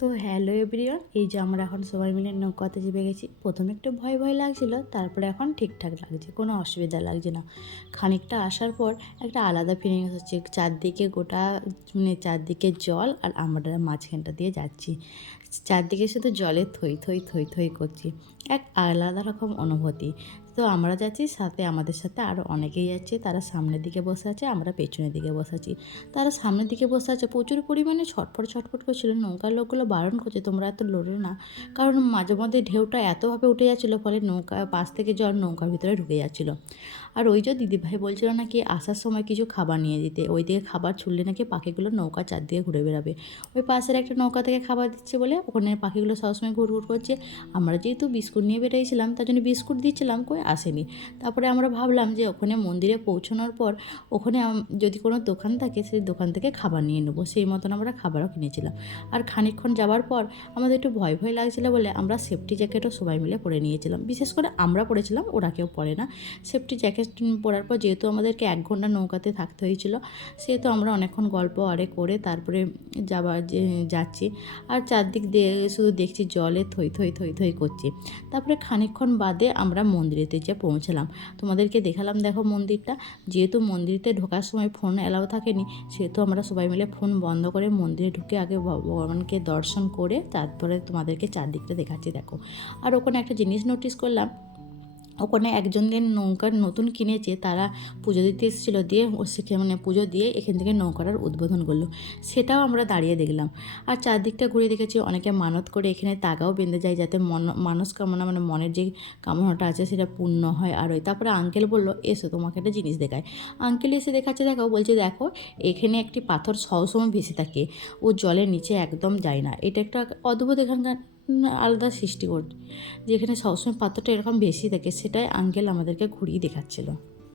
তো hello everyone, এই যে আমরা এখন সবাই মিলে নৌকাতে চেপে গেছি। প্রথমে একটু ভয় ভয় লাগছিল, তারপরে এখন ঠিকঠাক লাগছে, কোনো অসুবিধা লাগছে না। খানিকটা আসার পর একটা আলাদা ফিলিংস হচ্ছে। চারদিকে গোটা চারদিকে জল, আর আমরা মাঝখানটা দিয়ে যাচ্ছি। চারদিকে শুধু জলে থই থই থই থই করছি, এক আলাদা রকম অনুভূতি। তো আমরা যাচ্ছি, সাথে আমাদের সাথে আরও অনেকেই যাচ্ছে। তারা সামনের দিকে বসে আছে, আমরা পেছনের দিকে বসে আছি। তারা সামনের দিকে বসে আছে, প্রচুর পরিমাণে ছটফট ছটফট করছিল। নৌকার লোকগুলো বারণ করছে, তোমরা এত লড়ো না, কারণ মাঝে মধ্যে ঢেউটা এতভাবে উঠে যাচ্ছিলো, ফলে নৌকা পাশ থেকে জল নৌকার ভিতরে ঢুকে যাচ্ছিলো। আর ওই যে দিদিভাই বলছিল নাকি আসার সময় কিছু খাবার নিয়ে যেতে, ওই দিকে খাবার ছুড়লে নাকি পাখিগুলো নৌকা চারদিকে ঘুরে বেড়াবে। ওই পাশের একটা নৌকা থেকে খাবার দিচ্ছে বলে ওখানে পাখিগুলো সবসময় ঘুর ঘুর করছে। আমরা যেহেতু বিস্কুট নিয়ে বেরিয়েছিলাম, তার জন্য বিস্কুট দিচ্ছিলাম, কই আসেনি। তারপরে আমরা ভাবলাম যে ওখানে মন্দিরে পৌঁছানোর পর ওখানে যদি কোনো দোকান থাকে, সেই দোকান থেকে খাবার নিয়ে নেবো। সেই মতন আমরা খাবারও কিনেছিলাম। আর খানিকক্ষণ যাওয়ার পর আমাদের একটু ভয় ভয় লাগছিলো বলে আমরা সেফটি জ্যাকেটও সবাই মিলে পরে নিয়েছিলাম। বিশেষ করে আমরা পরেছিলাম, ওরা কেউ পরে না। সেফটি জ্যাকেট পরার পর যেহেতু আমাদেরকে 1 ঘন্টা নৌকাতে থাকতে হয়েছিল, সেহেতু আমরা অনেকক্ষণ গল্প করে তারপরে যাচ্ছি। আর চারদিক দিয়ে শুধু দেখছি জলে থই থই থই থই করছি। তারপরে খানিকক্ষণ বাদে আমরা মন্দিরেতে যেয়ে পৌঁছলাম। তোমাদেরকে দেখালাম, দেখো মন্দিরটা। যেহেতু মন্দিরেতে ঢোকার সময় ফোন অ্যালাউ থাকেনি, সেহেতু আমরা সবাই মিলে ফোন বন্ধ করে মন্দিরে ঢুকে আগে ভগবানকে দর্শন করে তারপরে তোমাদেরকে চারদিকটা দেখাচ্ছি, দেখো। আর ওখানে একটা জিনিস নোটিস করলাম, ওখানে একজনদের নৌকার নতুন কিনেছে, তারা পুজো দিতে এসেছিলো, দিয়ে সেখানে পুজো দিয়ে এখান থেকে নৌকাটার উদ্বোধন করলো। সেটাও আমরা দাঁড়িয়ে দেখলাম। আর চারদিকটা ঘুরে দেখেছি, অনেকে মানত করে এখানে তাগাও বেঁধে যায়, যাতে মানসকামনা মনের যে কামনাটা আছে সেটা পূর্ণ হয়। আর ওই তারপরে আঙ্কেল বললো, এসো তোমাকে একটা জিনিস দেখায়। আঙ্কেল এসে দেখাচ্ছে, দেখো, বলছে দেখো এখানে একটি পাথর সবসময় ভেসে থাকে, ও জলের নিচে একদম যায় না। এটা একটা অদ্ভুত এখানকার আলাদা সৃষ্টি করছে, যেখানে সবসময় পাথরটা এরকম বেশি থাকে। সেটাই আঙ্কেল আমাদেরকে ঘুরিয়ে দেখাচ্ছিল।